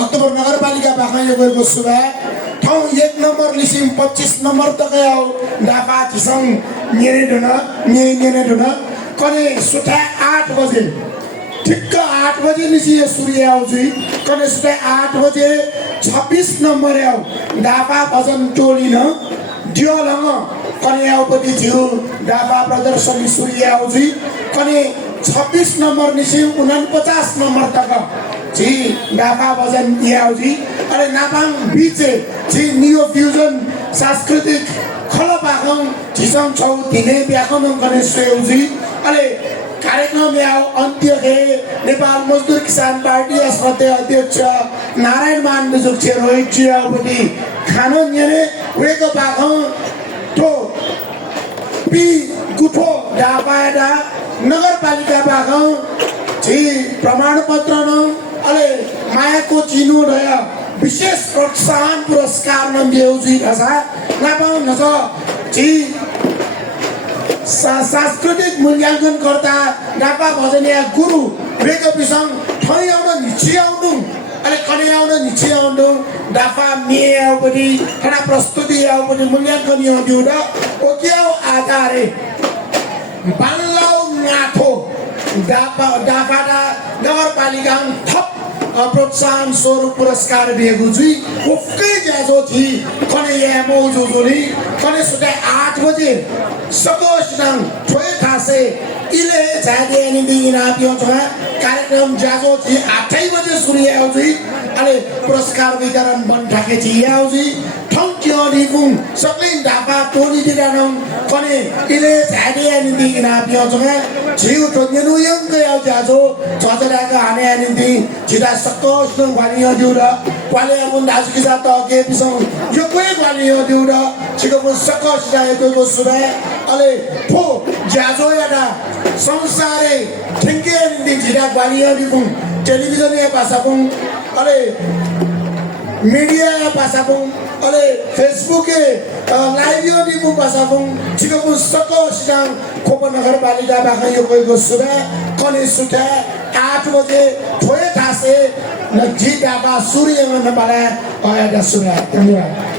भक्तपुर नगरपालिका बाखाइ गएको सुबा ठाउँ 1 नम्बर लिसिम 25 नम्बर तकयाउ डापा छिसङ नेने ढुन कने सुठा 8 बजे ठिक्क 8 बजे निसी सूर्य आउँछ कने सुठा 8 बजे 26 नम्बर आउ डापा भजन टोली न दियोलङ कने आउपति थियो डापा प्रदर्शनी सूर्य आउँछ कने 26 नम्बर निसी 49 नम्बर तक जी डापा भजन याउजी अरे नापाङ बीचे जी नियो फ्युजन सांस्कृतिक खलपाखङ झिसङ छौ दिने व्याकरण गर्ने सेउजी अरे कार्यक्रम याउ अन्त्य हे नेपाल मजदुर किसान पार्टी श्रद्धेय अध्यक्ष नारायण मान निजुक्छ रोहित जियाउपति खानो न्यने वेको पाखङ तो पी गुठो डापाडा नगरपालिका पाखङ जी प्रमाणपत्र न अले मायाको चिनो रह्यो विशेष प्रोत्साहन पुरस्कार नम्ब्यौजी रसा नापाउ नछ जी सांस्कृतिक मूल्याङ्कनकर्ता डापा भजनिया गुरु वेको पिसङ ठै आउन निचियाउनु अले कने आउन निचियाउनु डापा मेयाउ पनि खडा प्रस्तुति आउ पनि मूल्याङ्कन यो दिउ र ओक्याउ आधारे बाल्लाउ नाथो डापाडा नगरपालिका थप प्रोत्साहन स्वरूप पुरस्कार दिएको जुई उफकै ज्याजो थी कने या मौजु जोली कने सुटे 8 बजे सकोश नङ ठोय थासे इले जादे अनि दिना पियो छ कार्यक्रम ज्याजो थी 8 बजे सुरु आउँछ अले पुरस्कार वितरण बन ठाके थी आउँछ ठौक्यो दिकुङ सबै डापा टोली दिरानङ कने इले जादे अनि दिना पियो छ छिउ टोन्यनु यंकै आउ ज्याजो जजराको हाने अनि दि छिदा सकोश नङ भनियो दिउरा पाले अपन दाजुकी जात के पिसङ यो कोही भनियो दिउरा छिको सकोश राएको सुबे अले फो ज्याजो याडा संसारे ठिङ्के अनि छिदा भनियो दिकुङ टेलिभिजन या पासाकुङ अले मीडिया या पासाकुङ अले फेसबुक लाइभ यो दिकुङ पासाकुङ छिको सकोश नङ खोप नगरपालिका बाखाइ यो गएको सुबे कने सुठा 8 बजे ठोय थासे न जी डाबा सूर्य नबाला आया सुबे धन्यवाद।